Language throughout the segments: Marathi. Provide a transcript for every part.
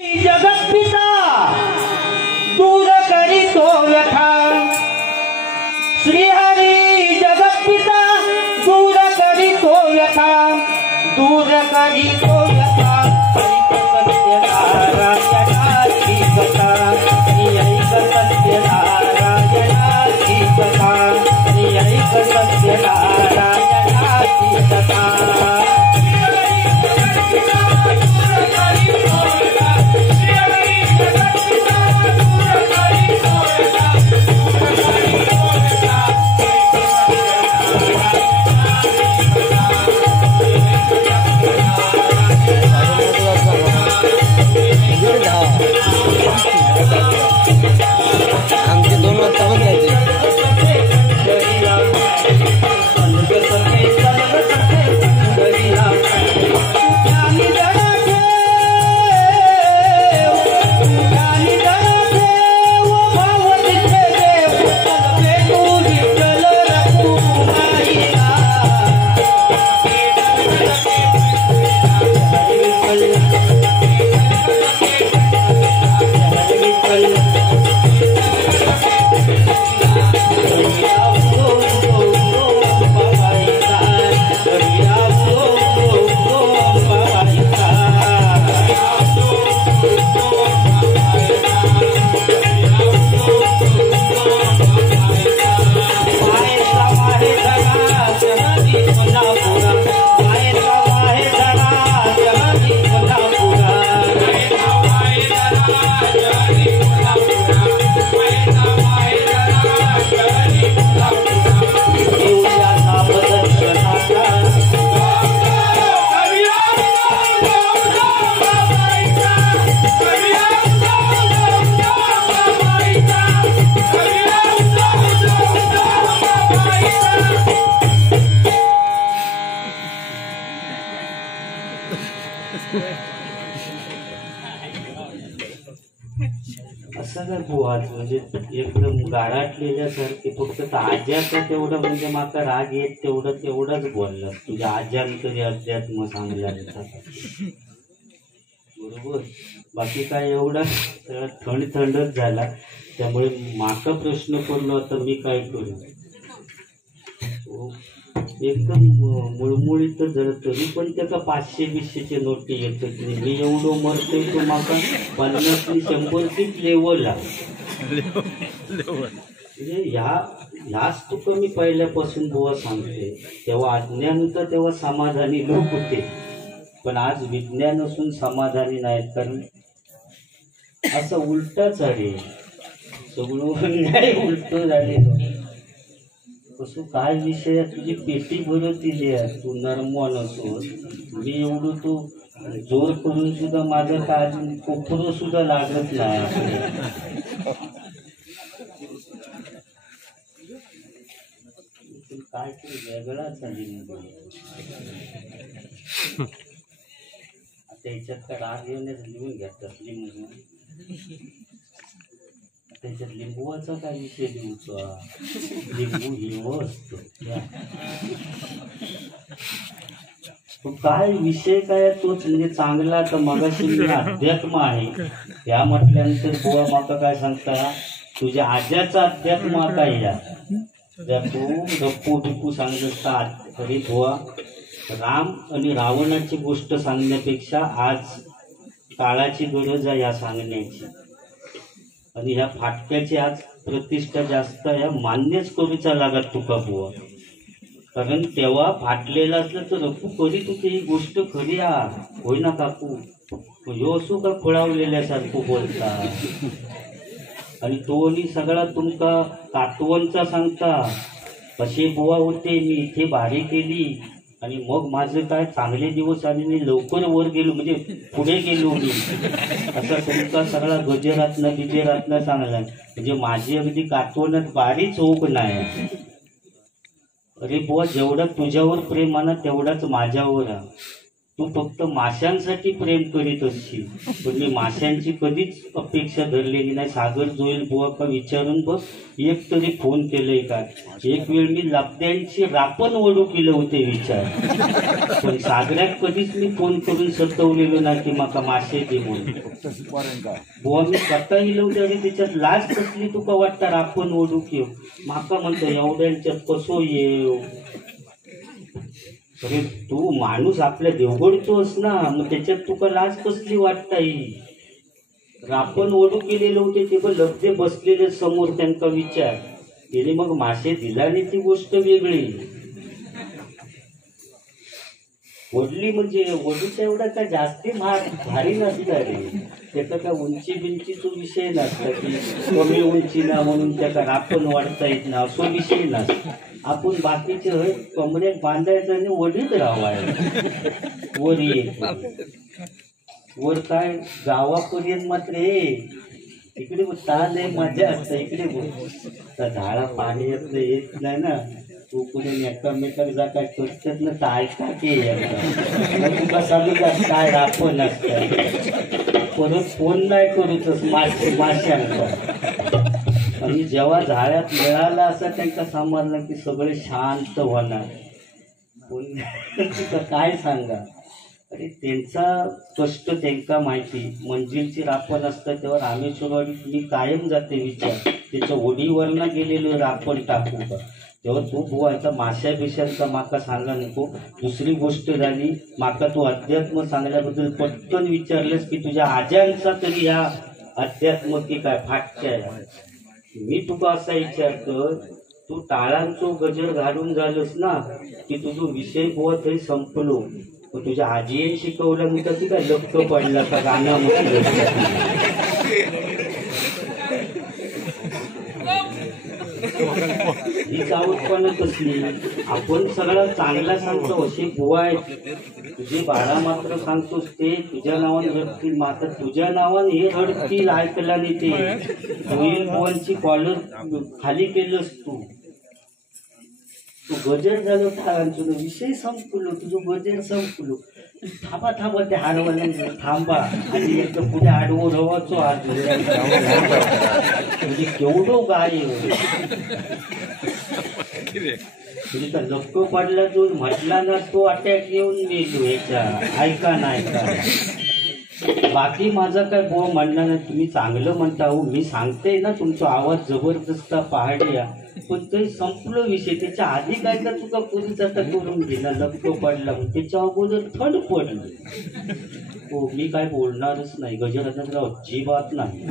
जगत्पिता दूर करीतो व्यथा श्रीहरी जगत्पिता दूर करीतो व्यथा दूर करीतो व्यथा सत्यनारायणाची कथा ऐक सत्यनारायणाची कथा ऐक सत्यनारायणाची कथा असं काय बुवाच म्हणजे एकदम गाडाटलेल्यासारखे फक्त आज्याचं तेवढं म्हणजे माका राग येत तेवढंच बोललं तुझ्या आज्यान तरी अध्यात्म सांगल्या बरोबर बाकी काय एवढा थंडच झाला त्यामुळे माका प्रश्न पडलो आता मी काय करू एकदम मुळमुळीत जर तरी पण त्याचा 500-200चे नोटी येतात मी एवढं मरतोय तो माका 50-100चीच लेवल म्हणजे ह्याच तुका मी पहिल्यापासून बुवा सांगते तेव्हा अज्ञान होतं तेव्हा समाधानी लोक होते पण आज विज्ञान असून समाधानी नाहीत कारण असं उलटच आहे सगळं नाही उलट झालेलं कसं काय विषय तुझी पेटी भरत दिली आहे तू नरमन असो मी एवढं तू जोर करून सुद्धा माझं काय अजून कोपरं सुद्धा लागत नाही काय तू वेगळाच झाली आता याच्यात काय राग येऊनच लिहून घेतात लिंबू त्याच्यात लिंबूचा काय विषय लिहूचा लिंबू हिरवं असतो काय विषय काय तोच म्हणजे चांगला तर मगाशी मी अध्यात्म आहे त्या म्हटल्यानंतर बुवा माका काय सांगता तुझ्या आज्याचा अध्यात्म आता या तू गप्पू टिप्पू सांगत असता अरे बुवा राम आणि रावणाची गोष्ट सांगण्यापेक्षा आज काळाची गरज आहे या सांगण्याची आणि ह्या फाटक्याची आज प्रतिष्ठा जास्त आहे मान्यच करूचा लागत तुका बुवा कारण तेव्हा फाटलेला असलं तर रफू करीत होते ही गोष्ट खरी होय ना काकू ह्यो असो का खुळावलेल्यासारखं बोलता आणि तो आणि सगळा तुमका कातवनचा सांगता कसे बुवा होते मी इथे बारी केली आणि मग माझं काय चांगले दिवस आले मी लवकर वर गेलो म्हणजे पुढे गेलो मी असा तुमचा सगळा गजेरातनं सांगला म्हणजे माझी अगदी कातवनात बारीच होक नाही अरे बुवा जेवढं तुझ्यावर प्रेम आहे तेवढाच माझ्यावर आहे तू फक्त माशांसाठी प्रेम करीत असशील, पण मी माशांची कधीच अपेक्षा धरलेली नाही. सागर जोईल बुवा का विचारून बघ, एक तरी फोन केलंय का? एक वेळ मी लपड्यांची रापण ओढू केलं होते विचार, पण सागरात कधीच मी फोन करून सतवलेलो नाही की माका मासे दे म्हणून. बुवा मी स्वतः हिलवते आणि त्याच्यात लाज कसली तुका वाटता रापण ओढू की? माका म्हणतो एवढ्यांच्यात कसो येऊ. अरे तू माणूस आपल्या देवगडतोस ना, मग त्याच्यात तुका लाज कसली वाटताय? रापण ओढू केलेले होते ते पण लब्धे बसलेले समोर, त्यांचा विचार त्याने मग मासे दिला नाही ती गोष्ट वेगळी. ओढली म्हणजे ओढूचा एवढा काय जास्ती भारी नसला रे, त्याचा काय उंची बिंचीचा विषय नसला की कमी उंची ना म्हणून त्याचा रापण वाढता येत ना, असो विषय नसता. आपण बाकीचे कमरेत बांधायचं आणि ओढीत राहायचं. वर येत वर काय गावापर्यंत मात्र इकडे ताल आहे, मजा असते इकडे. तर झाडा पाणी येत नाही ना, तू पुढे एकमेकांना जा काय करतात ना, तर ऐका की तुला सांगू का काय राखण असतं. परत फोन नाही करूच माशांचा. आणि जेव्हा झाडात मिळाला असं त्यांना समजलं की सगळे शांत होणार. काय सांगा, अरे त्यांचा कष्ट त्यांना माहिती. मंजिलची रापण असतं तेव्हा रामेश्वरवाडीत मी कायम जाते विचार, त्याच्या ओढीवरनं गेलेलो रापण टाकू का, तेव्हा तू बुवा आता माशा बिशांचा माका सांगा नको. दुसरी गोष्ट झाली, माका तू अध्यात्म सांगल्याबद्दल पटकन विचारलंस की तुझ्या आज्यांचा तरी या अध्यात्म की काय फाटच्या आहे. मी तुका असा विचारतो, तू टाळांचो गजर घालून झालोस ना की तुझा विषय बुवा तरी संपलो. तुझ्या आजीने शिकवलं मी तर तुझा लक्ष पडला का गाणं म्हटलं. ही चावटपणा कसली? आपण सगळं चांगला सांगतो असे बुवा आहेत. तुझे बाळा मात्र सांगतोस ते तुझ्या नावाने रडतील, मात्र तुझ्या नावाने हे रडतील ऐकला नाही ते. होईल बुवांची कॉलर खाली केलंस तू गजर झालं ठारांचो विषय संपलो, तुझं गजर संपलो. थांबा थांबा ते हाडवायला थांबा आणि एक पुढे आडवो रवाचो हात म्हणजे केवढो गाय म्हणजे तर लक्क पडला जो म्हटला ना तो अटॅक येऊन गेलो याच्या. ऐका ना ऐका, बाकी माझा काय बुवा म्हणला ना, तुम्ही चांगलं म्हणता हो, मी सांगते ना तुमचा आवाज जबरदस्त पहाडी आहे, पण ते संपलो विषय. त्याच्या आधी काय का तुका पुरीच आता करून गेला, लक्क पडला त्याच्या अगोदर थंड पडलं. हो मी काय बोलणारच नाही, गजरात अजिबात नाही.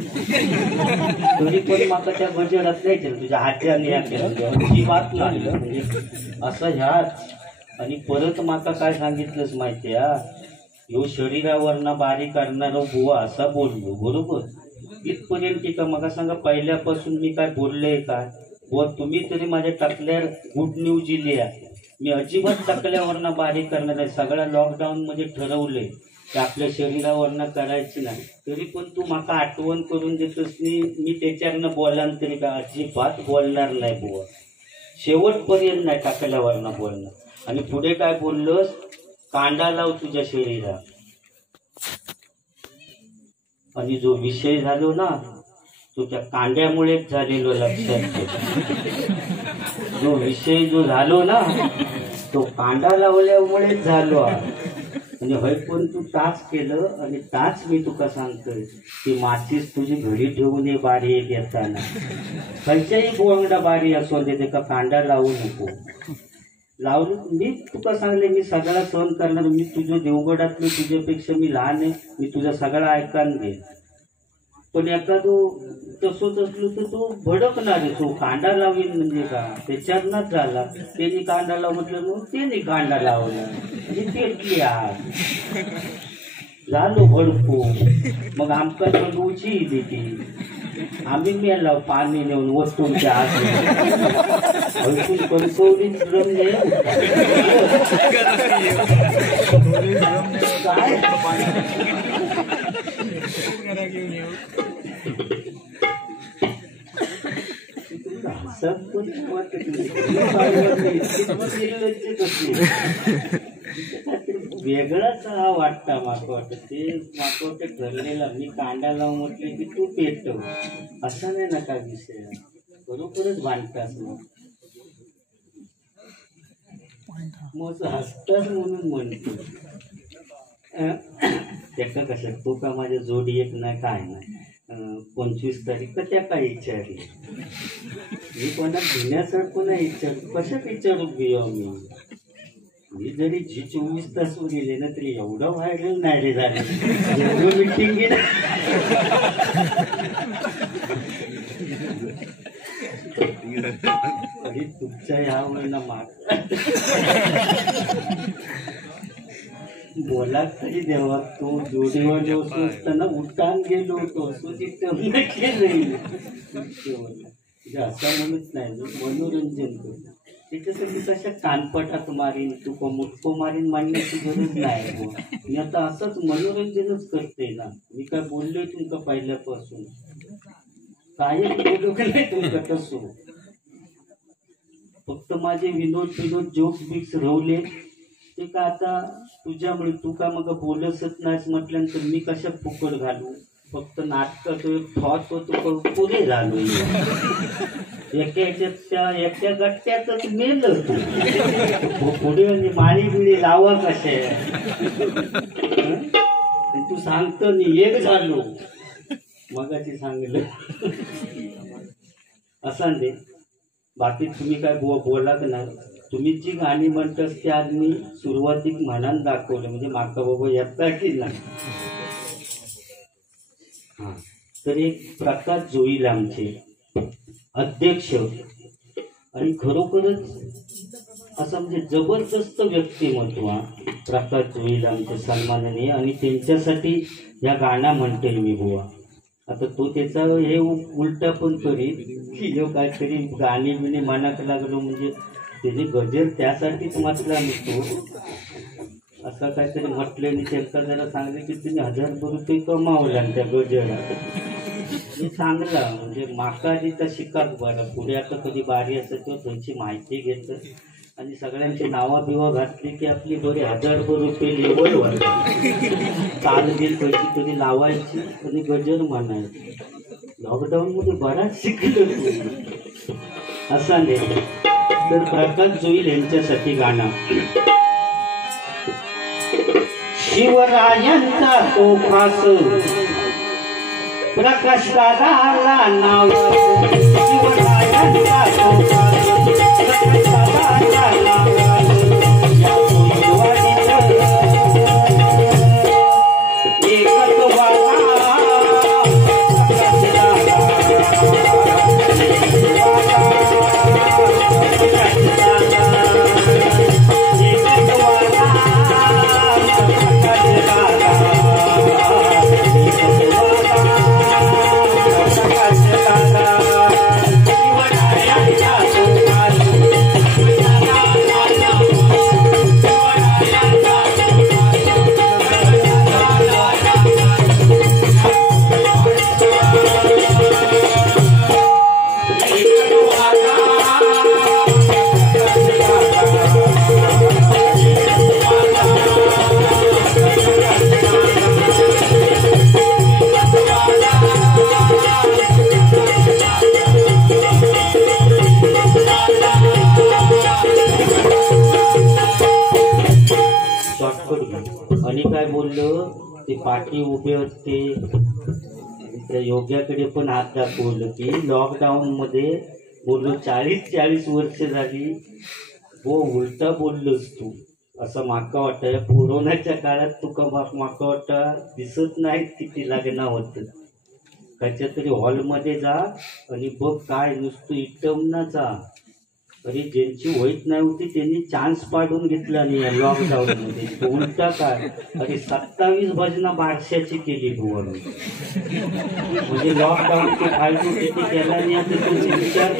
तरी पण माका त्या गजरात नाही तुझ्या हात्याने अजिबात नाही म्हणजे असं ह्याच. आणि परत माका काय सांगितलंच माहिती आहे, ह्यो शरीरावरना बारीक करणारा बुवा असा बोललो बरोबर. इथपर्यंत की का मग सांगा पहिल्यापासून मी काय बोललोय काय बुवा? तुम्ही तरी माझ्या टाकल्यावर गुड न्यूज दिली आहे, मी अजिबात टाकल्यावरना बारीक करणार आहे. सगळ्या लॉकडाऊन मध्ये ठरवलंय की आपल्या शरीरावरना करायची नाही, तरी पण तू माका आठवण करून देतोस मी त्याच्यावरनं बोलान तरी का अजिबात बोलणार नाही बुवा. शेवटपर्यंत नाही टाकल्यावरना बोलणार. आणि पुढे काय बोललोस, कांदा लाव तुझ्या शरीरात. आणि जो विषय झालो ना तो त्या कांद्यामुळेच झालेलो लक्षात ठेव. जो विषय जो झालो ना तो कांदा लावल्यामुळेच झालो. म्हणजे होय पण तू टाच केलं आणि टाच मी तुका सांगतोय की माचीस तुझी घरी ठेवून ये बारी एक येताना. खयच्याही बोंगडा बारी असो दे का कांदा लावू नको. लावलं मी तुका सांगले मी सगळा सहन करणार. मी तुझ्या देवगडातलं तुझ्यापेक्षा मी लहान आहे, मी तुझा सगळा ऐकान घे. पण एखादो तसंच असलो तर तो भडकणार आहे. तो कांदा लावीन म्हणजे का त्याच्यातनाच झाला. त्यांनी कांदा लाव म्हटलं मग त्यांनी कांदा लावला आणि पेटली आग झालो भडकू. मग आमका जगूची देते आम्ही मेला पाणी नेऊन वस्तूंच्या आत हलकून कणकवलीत रमले काय सब कुछ वाटत वेगळाच हा वाटता माका वाटत ते माका वाटतं ठरलेला मी कांदा लावून म्हटले की तू पेटव असा नाही ना काय विषय बरोबरच भांडतात मग हसतात म्हणून म्हणतो त्याचा कसं तो का माझ्या जोडी एक नाही काय नाही 25 तारीख का त्या काय विचारली मी कोणा घेण्यासारखं नाही विचारतो कशात विचारू घेऊ मी जरी 24 तास गेले ना तरी एवढं व्हायरल नाही रे झाले एवढं मिटिंग गेलं तरी तुमच्या ह्या वेळेला माग बोला तरी देवा तो जोडीवर जो असताना उठान गेलो होतो केलं असं म्हणत नाही मनोरंजन करतो त्याच्यासाठी कशा कानपटात मारीन तुका मुटको मारीन मांडण्याची गरज नाही मी आता असंच मनोरंजनच करते ना मी काय बोललोय तुमका पहिल्यापासून काय बोलू का नाही तुमका तसं फक्त माझे विनोद जोक्स बिक्स रवले ते का आता तुझ्यामुळे तू का मग बोलतच नाहीस म्हटल्यानंतर मी कशा फुकट घालू फक्त नाटकात थॉट होतो पुरे झालो एका गट्ट्यातच मेलं पुढे माळी बिळी लावा कशा तू सांगतो मी एक झालो मगाशी सांगलं असा दे बाकी तुम्ही काय बोलात नाही तुम्ही जी गाणी म्हणतात ते आज मी सुरुवातीक म्हणान दाखवलं म्हणजे माका बाबा येता की नाही हा तर एक प्रकाश जोईल आमचे अध्यक्ष आणि खरोखरच असं म्हणजे जबरदस्त व्यक्तिमत्व प्रकाश जोईल आमचे सन्माननीय आणि त्यांच्यासाठी या गाणं म्हणते मी बुवा आता तो त्याचा हे उलटा पण करीत की जो काहीतरी गाणी बिणी मनाक लागलो म्हणजे त्याने गजर त्यासाठीच म्हटला नसतो असं काहीतरी म्हटलं आणि त्यांचा जरा सांगले की तुम्ही 1000 रुपये कमावला त्या गजरात मी चांगला म्हणजे माका तिथं शिकाक बरं पुढे आता कधी बारी असत किंवा त्यांची माहिती घेतं आणि सगळ्यांची नावा बिवा घातली की आपली बरी 1000 रुपये लेवल व्हायची चाल बिल पैसे कधी लावायची आणि गजर म्हणायची लॉकडाऊन मध्ये बराच शिकलो असा नाही तर प्रकाश जोईल यांच्यासाठी गाणं शिवरायांचा तो खास प्रकाश दादाला नाव शिवरायांचा तो खास प्रकाश दादाला नाव आणि काय बोललं ते पाठी उभे होते त्या योग्याकडे पण हात दाखवलं की लॉकडाऊन मध्ये बोललो 40 वर्ष झाली हो उलटा बोललोस तू असं माका वाटतं कोरोनाच्या काळात तुका माका वाटतं दिसत नाही किती लग्न होतं त्याच्या तरी हॉलमध्ये जा आणि बघ काय नुसतं इटम ना जा अरे ज्यांची वैत नाही होती त्यांनी चान्स पाडून घेतला नाही या लॉकडाऊन मध्ये उलटा काय अरे 27 भजना बारशाची केली बुवा म्हणजे लॉकडाऊन ते फायदे किती केला नाही आता त्यांचे विचार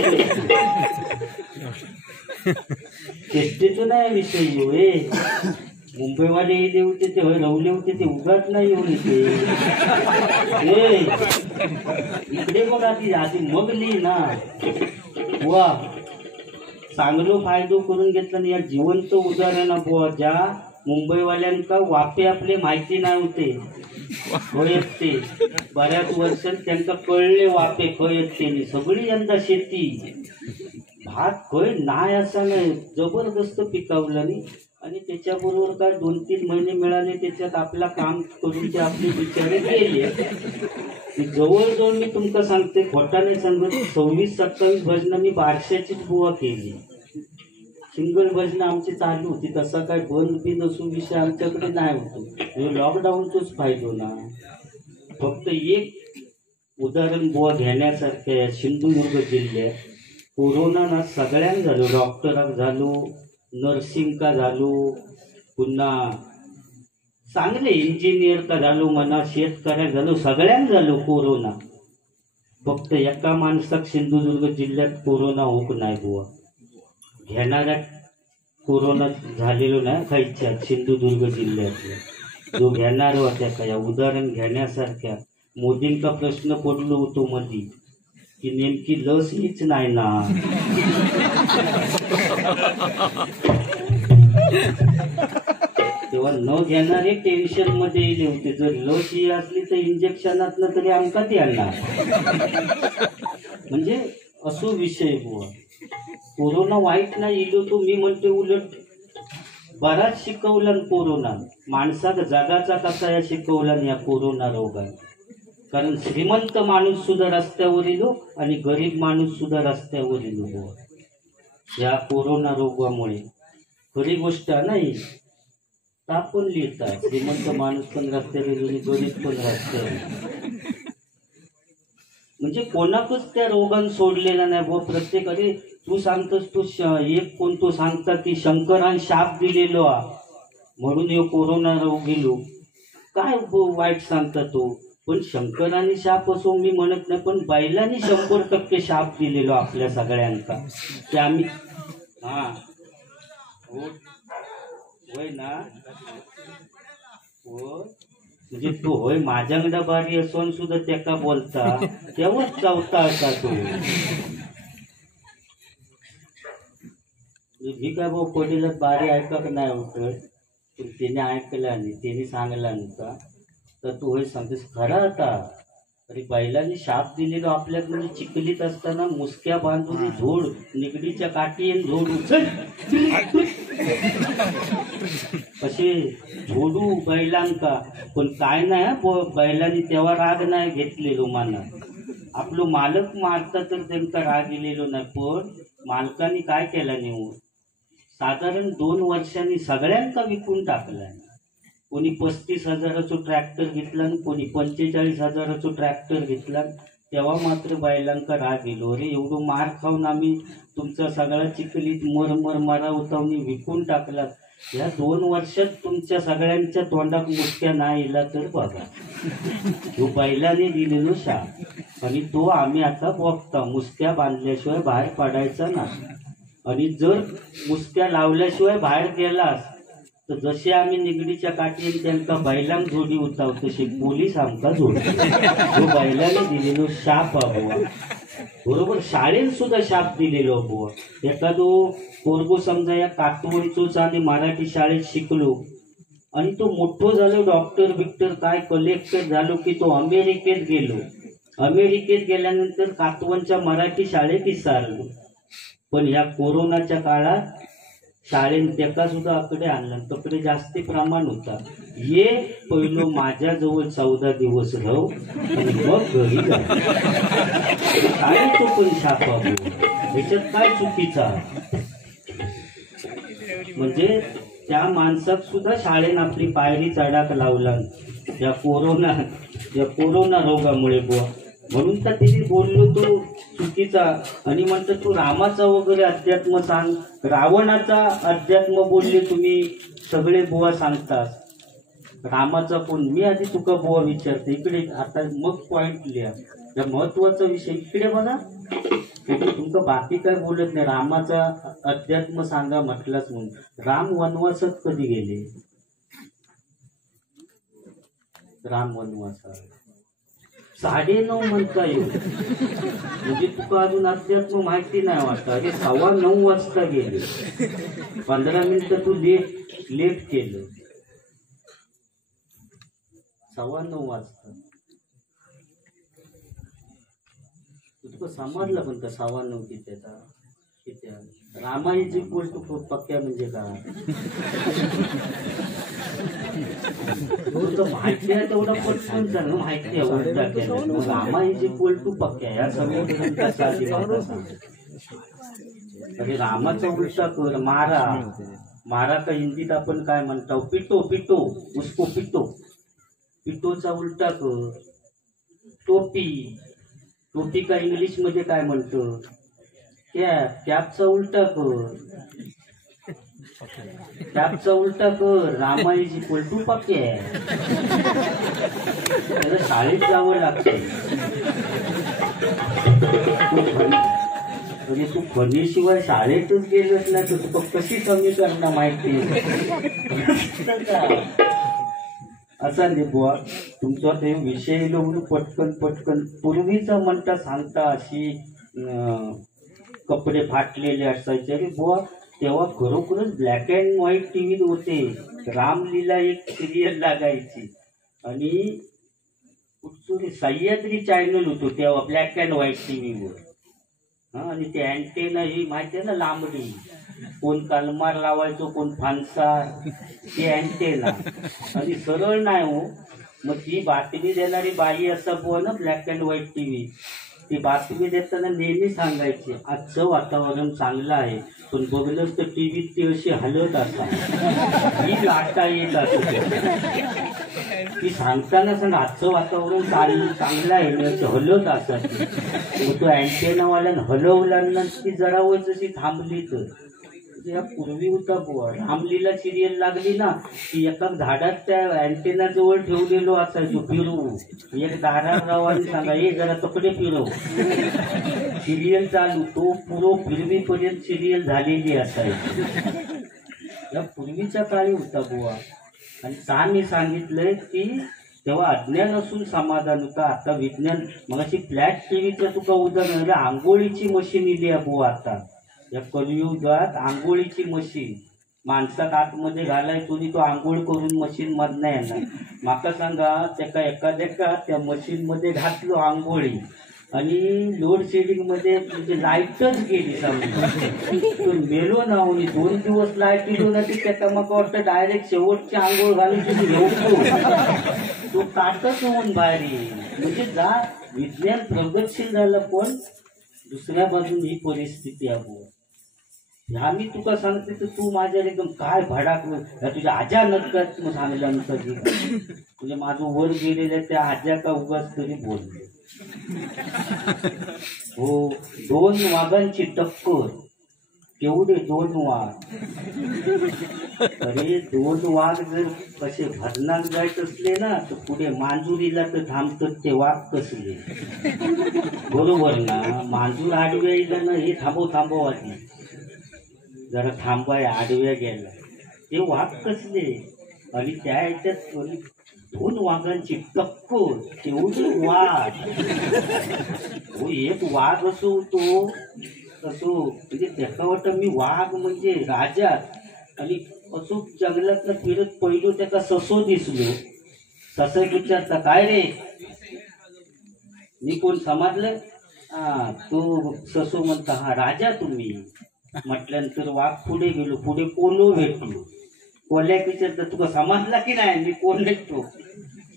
चेष्टेचं नाही विषय येऊ रे मुंबईवाले येले होते ते रवले होते ते उगाच नाही येऊन येते इकडे बघ आधी मगली ना बुवा चांगलो फायदो करून घेतला नाही या जिवंत उदाहरण बुवा ज्या मुंबईवाल्यांका वापे आपले माहिती नाही होते खय येते बऱ्याच वर्षात त्यांना कळले वापे खय येते सगळी यंदा शेती भात खय नाही असा नाही जबरदस्त पिकावलं नाही आणि त्याच्याबरोबर काय 2-3 महिने मिळाले त्याच्यात आपला काम करून ते आपले बिचारे गेले जवळजवळ मी तुमका सांगते खोटा नाही सांगत 26-27 भजनं मी बारशाचीच बुवा केली सिंगल भजनं आमची चालू होती तसा काय बंद बी नसू विषय आमच्याकडे नाही होतो लॉकडाऊनचोच फायदो ना फक्त एक उदाहरण बुवा घेण्यासारखं सिंधुदुर्ग जिल्ह्यात कोरोना ना सगळ्यांक झालो डॉक्टराक झालो नर्सिंग झालो पुन्हा चांगले इंजिनियर का झालो म्हणा शेतकऱ्याक झालो सगळ्यांक झालो कोरोना फक्त एका माणसाक सिंधुदुर्ग जिल्ह्यात कोरोना होक नाही बुवा घेणाऱ्या कोरोना झालेलो नाही खायच्या सिंधुदुर्ग जिल्ह्यातल्या जो घेणार होत्या का या उदाहरण घेण्यासारख्या मोदींचा प्रश्न पडलो होतो मध्ये की नेमकी लस हीच नाही ना तेव्हा न घेणारे टेन्शन मध्ये येले होते जर लस ही असली तर इंजेक्शनातलं तरी आमका ती आणणार म्हणजे असो विषय बुवा कोरोना वाईट नाही इलो तो मी म्हणते उलट बराच शिकवला कोरोना माणसाक जगाचा कसा या शिकवला या कोरोना रोगाने कारण श्रीमंत माणूस सुद्धा रस्त्यावर येलो आणि गरीब माणूस सुद्धा रस्त्यावर येलो या कोरोना रोगामुळे खरी गोष्ट नाही तापून लिहितात श्रीमंत माणूस पण रस्त्यावर येलो आणि गरीब पण रस्त्यावर म्हणजे कोणाकच त्या रोगान सोडलेला नाही बुवा प्रत्येक अरे तू सांगतोस तू एक कोण तो सांगता की शंकरान शाप दिलेलो म्हणून हे कोरोना रोग गेलो काय वाईट सांगता तो पण शंकराने शाप असो मी म्हणत नाही पण बैलांनी 100% शाप दिलेलो आपल्या सगळ्यांका की आम्ही हा होय ना हो म्हणजे तो होय माझ्याकडे बारी असून सुद्धा त्याका बोलता तेव्हाच चावता असा तो मी काय भाऊ पडीला बारी ऐका नाही होत पण त्याने ऐकला नाही त्याने सांगला नव्हता तर तू होय सांगतेस खरा आता अरे बैलांनी शाप दिलेलो आपल्यात म्हणजे चिखलीत असताना मुसक्या बांधून झोड निगडीच्या काठी झोड उचल असे झोडू बैलांका पण काय नाही बैलांनी तेव्हा राग नाही घेतलेलो मनात आपलो मालक मारता तर त्यांचा राग गेलेलो नाही पण मालकाने काय केला नेऊ साधारण 2 वर्षांनी सगळ्यांका विकून टाकला कोणी 35,000चा ट्रॅक्टर घेतला आणि कोणी 45,000चा ट्रॅक्टर घेतला तेव्हा मात्र बैलांका राग गेलो अरे एवढं मार खाऊन आम्ही तुमचा सगळा चिखलीत मर मारा होता विकून टाकला या 2 वर्षात तुमच्या सगळ्यांच्या तोंडात मुसक्या नाही इला तर बघा तो बैलाने दिलेलो शाप आणि तो आम्ही आता बघता मुसक्या बांधल्याशिवाय बाहेर पडायचा नाही आणि जर मुसक्या लावल्याशिवाय बाहेर गेलास तर जसे आम्ही निगडीच्या काठीने त्यांचा बैलांक जोडी उताव तसे पोलीस आमका जोडले तो बैलाने दिलेलो शाप बुवा बरोबर शाळेत सुद्धा शाप दिलेलो बुवा एखादो पोरगो समजा या कातवणचोच आणि मराठी शाळेत शिकलो आणि तो मोठो झालो डॉक्टर बिक्टर काय कलेक्टर झालो की तो अमेरिकेत गेलो अमेरिकेत गेल्यानंतर कातवणच्या मराठी शाळेत विसरलो पण या कोरोनाच्या काळात शाळेत त्याका सुद्धा आकडे आणला तकडे जास्ती प्रमाण होता ये पहिलो माझ्याजवळ 14 दिवस राहू आणि मग घरी जा काय तो पण छापा त्याच्यात काय चुकीचा म्हणजे त्या माणसात सुद्धा शाळेनं आपली पायरी चढाक लावला या कोरोना रोगामुळे बुवा म्हणून तर तिने बोललो तो चुकीचा आणि म्हणतो तू रामाचा वगैरे अध्यात्म सांग रावणाचा अध्यात्म बोलले तुम्ही सगळे बुवा सांगतात रामाचा पण मी आधी तुका बुवा विचारते इकडे आता मग पॉइंट लिहा या महत्वाचा विषय इकडे बघा तुमका बाकी काय बोलत नाही रामाचा अध्यात्म सांगा म्हटलाच म्हणून राम वनवासात कधी गेले राम वनवासात 9:30 म्हणता येईल म्हणजे तुका अजून अध्यात्म माहिती नाही वाटत अरे 9:15 वाजता गेले 15 मिनिटं तू लेट केलं 9:15 वाजता तुका समजलं पण का 9:15 किती रामा इज इक्वल टू पक्क्या म्हणजे काय तुला माहिती आहे तेवढं पटकन सांग माहिती आहे उलटा केलं रामा इज इक्वल टू पक्क्या या सगळं अरे रामाचा उलटा कर मारा मारा का हिंदीत आपण काय म्हणतो पिटो पिटो उसको पिटो पिटोचा उलटा कर टोपी टोपी का इंग्लिश मध्ये काय म्हणतो कॅप कॅपचा उलटा कर कॅपचा उलटा कर रामा इज इक्वल टू पक्या त्याला शाळेत जावं लागतं म्हणजे तू फणीशिवाय शाळेतच गेलोच ना तर तू कशी कमी करणार माहिती असा नाही बुवा तुमचा ते विषय लावून पटकन पटकन पूर्वीचा म्हणता सांगता अशी कपडे फाटलेले असायचे अरे बुवा तेव्हा खरोखरच ब्लॅक अँड व्हाईट टीव्हीत होते रामलीला एक सिरियल लागायची आणि सह्याद्री चॅनल होतो तेव्हा ब्लॅक अँड व्हाईट टीव्हीवर आणि ते अँटेना ही माहिती आहे ना लांबडी कोण कलमार लावायचो कोण फानसार ते अँटेना आणि सरळ नाही हो मग ती बातमी देणारी बाई असं बुवा ना ब्लॅक अँड व्हाईट टीव्ही ती बातमी देताना नेहमी सांगायची आजचं वातावरण चांगलं आहे पण बघलंच तर टीव्हीत ती अशी हलत असा ही लाटा येत असते ती सांगताना सांग आजचं वातावरण चांगलं आहे हलत असा तो अँटेनावाल्यानं हलवल्यानं ती जरा वय जशी थांबली तर या पूर्वी होता बुवा रामलीला सिरियल लागली ना की एका झाडात त्या अँटेना जवळ ठेवलेलो असायचो फिरवू एक दारारावाने सांगा हे जरा तकडे फिरव सिरियल चालू तो पुरो फिरवीपर्यंत सिरियल झालेली असायची या पूर्वीच्या काळी होता बुवा आणि का मी सांगितलंय की तेव्हा अज्ञान असून समाधान होतं आता विज्ञान मग अशी फ्लॅट टीव्हीचं तुका उदाहरण आंघोळीची मशीन इली आहे बुवा आता या कलियुगात आंघोळीची मशीन माणसात आतमध्ये घालायचो आणि तो आंघोळ करून मशीन मधनं येणार माका सांगा त्याका एखाद्या त्या मशीन मध्ये घातलो आंघोळी आणि लोड शेडिंग मध्ये म्हणजे लाईटच गेली समजा मेलो ना आणि 2 दिवस लाईट गेलो ना ती त्याचा मग वाटतं डायरेक्ट शेवटची आंघोळ घालून तुम्ही घेऊ तो ताटच होऊन बाहेर येईल म्हणजे जा विज्ञान प्रगतशील झालं पण दुसऱ्या बाजून ही परिस्थिती आहे ह्या मी तुका सांगते तर तू माझ्या एकदम काय भडाक तुझ्या आजा नक्काच मग सांगल्यानंतर म्हणजे माझं वर गेलेल्या त्या आज्या का उगाच तरी बोलले हो 2 वाघांची टक्कर केवढे 2 वाघ अरे 2 वाघ जर असे भरनाक जायच असले ना तर पुढे मांजुरीला तर थांबतात ते वाघ कसले बरोबर ना मांजूर आडव्या येईल ना हे थांबव आधी जरा थांबाय आडव्या गेला ते वाघ कसले आणि त्या ह्याच्यात 2 वाघांची टक्कर तेवढे वाघ हो एक वाघ असो तो असो म्हणजे त्याचा वाटतं मी वाघ म्हणजे राजा आणि असो जंगलातनं फिरत पहिलो त्याचा ससो दिसलो ससा विचारता काय रे मी कोण समजलं तो ससो म्हणता हा राजा तुम्ही म्हटल्यानंतर वाघ पुढे गेलो पुढे कोलो भेटलो कोल्याक विचारता तुका समजला की नाही मी कोण भेटतो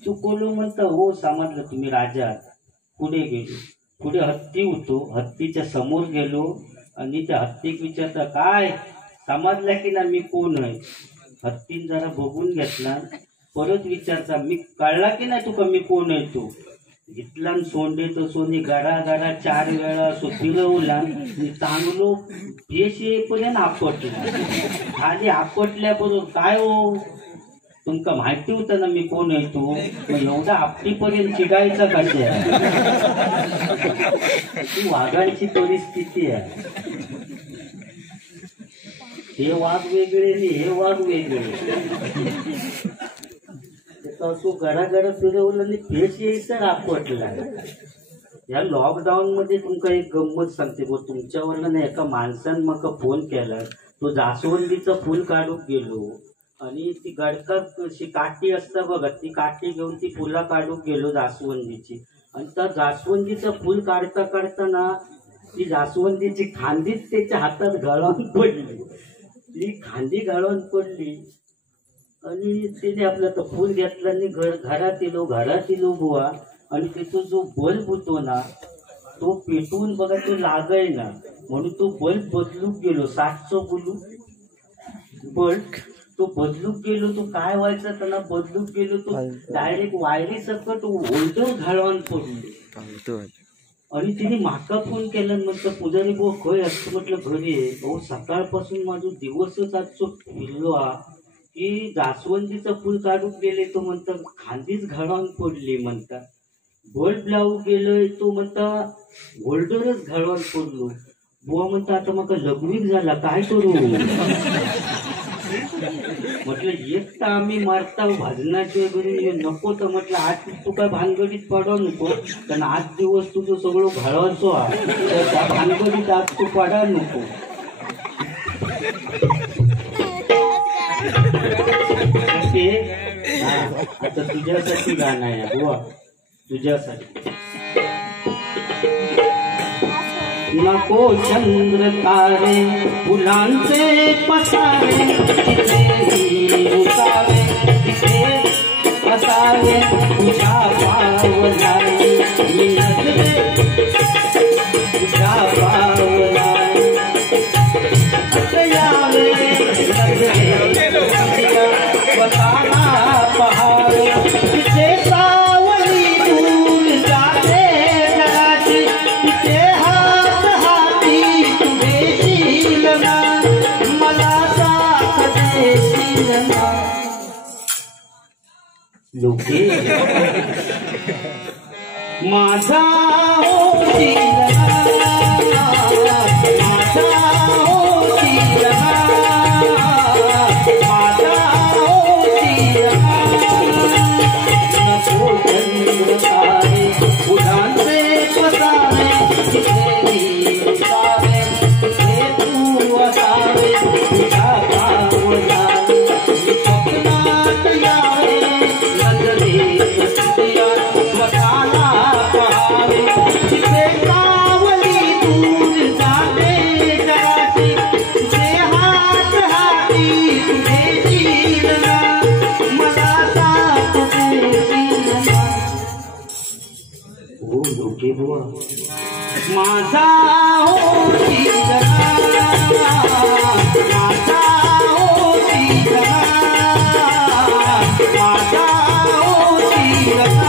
तू कोलो म्हणता हो समजलं तुम्ही राजा पुढे गेलो पुढे हत्ती होतो हत्तीच्या समोर गेलो आणि त्या हत्तीक विचारता काय समजला की ना मी कोण आहे हत्तीन जरा बघून घेतला परत विचारता मी कळला की नाही तुका मी कोण आहे तो घेतला सोंडे तर सोनी गरा 4 वेळा असो फिरवला चांगलो फेस येईपर्यंत आपटला खाली आपटल्याबरोबर काय हो तुमका माहिती होतं ना मी कोण आहे तू मग एवढा आपटीपर्यंत चिडायचा कशा ती वाघांची परिस्थिती आहे हे वाघ वेगळे आणि हे वाघ वेगळे असो घरा फिरवलं आणि फेस यायचं आपटला या लॉकडाऊन मध्ये तुमका एक गंमत सांगते बघ तुमच्यावर ना एका माणसानं मका फोन केला तो जास्वंदीचं फुल काढून गेलो आणि ती गडकात अशी काठी असता बघा, ती काठी घेऊन ती फुलं काढून गेलो जास्वंदीची. आणि त्या जास्वंदीचं फुल काढता काढताना ती जास्वंदीची खांदीच त्याच्या हातात गळून पडली. ती खांदी गळून पडली आणि तिने आपलं तो फुल घेतलं आणि घरात येलो बुवा. आणि तिथं जो बल्ब होतो ना तो पेटवून बघा तो लागाय ना, म्हणून तो बल्ब बदलूक गेलो. 700 बल्ब तो बदलूक गेलो. तो काय व्हायचा त्यांना बदलूक गेलो. तो डायरेक्ट वायरी सकट होल्डर घालवान पडली. आणि तिने माका फोन केला. म्हटलं पुजारी भाऊ खय असतं, म्हटलं घरी आहे. भाऊ सकाळपासून माझा दिवसच आजचो फिरलो हा की जास्वंदीचं फुल काढून गेले. तो म्हणता खांदीच घालवान पडली. म्हणता बल्ब लावू गेलोय. तो म्हणता होल्डरच घालवान पडलो. बुवा म्हणता आता मग लग्नीक झाला काय करू. म्हटलं एक तर आम्ही मारता भाजनाचे घरी नको. तर म्हटलं आज तू काय भानगडीत पडव नको, कारण आज दिवस तुझं सगळं घालवायचो हा, तर त्या भानगडीत आज तू पडा नको. आता तुझ्यासाठी गाणं आहे बुवा, तुझ्यासाठी. नको चंद्र तारे फुलांचे पसारे, तिथे उतारे तिथे असावे तुझ्या पावलाय. मी नजरे तुझ्या पावलाय यावे नजरे स्वतःला पहावे. तिथे सावली दूर जाते जगाची, तिथे हात हाती तू देशील ना, मला साथ देशील ना. लोके माझा होशील ना, माझा होशील ना, माझा होशील ना. नको चंद्र तारे फुलांचे पसारे, तिथे उतारे तिथे तू असावे तुझ्या पावलाय. स्वप्नात यावे नजरेत तुझ्या स्वतःला पहावे. तिथे सावली दूर जाते जगाची, तुझे हात हाती तुझे देशील ना, मला साथ देशील ना. ओ लोके बुवा माझा होशील ना, माझा होशील ना, माझा होशील ना.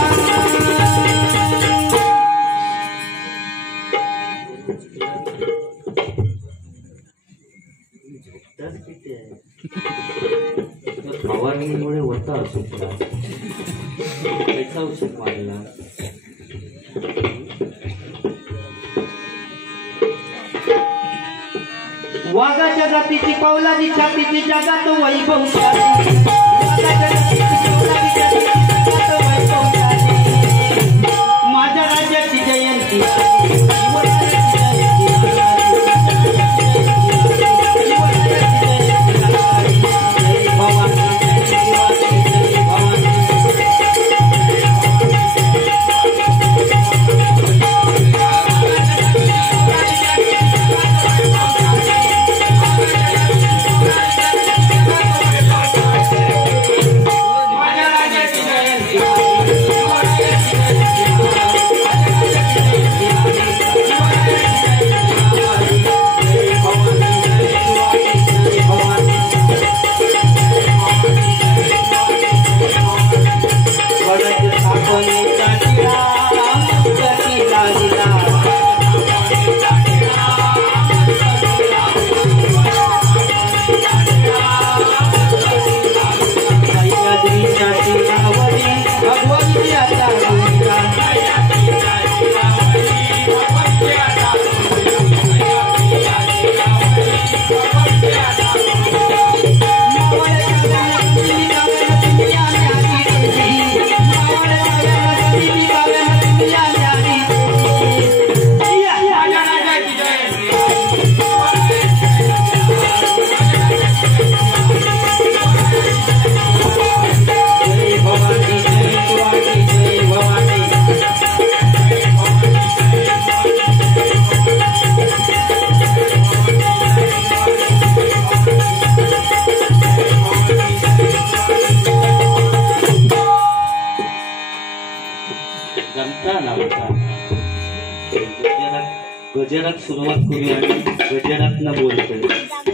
फवारणीमुळे होता सुद्धा त्याचा औषध मारला. वाघाच्या जातीची पावलाची छातीची जगात वैभव झाली. वाघाच्या जातीची पावलाची छातीची जगात वैभव झाली. माझ्या राज्याची जयंती शिवरायाची जयंती जय भवानी जय भवानी. गजरात सुरुवात करूया आणि गजरातनं बोलतोय.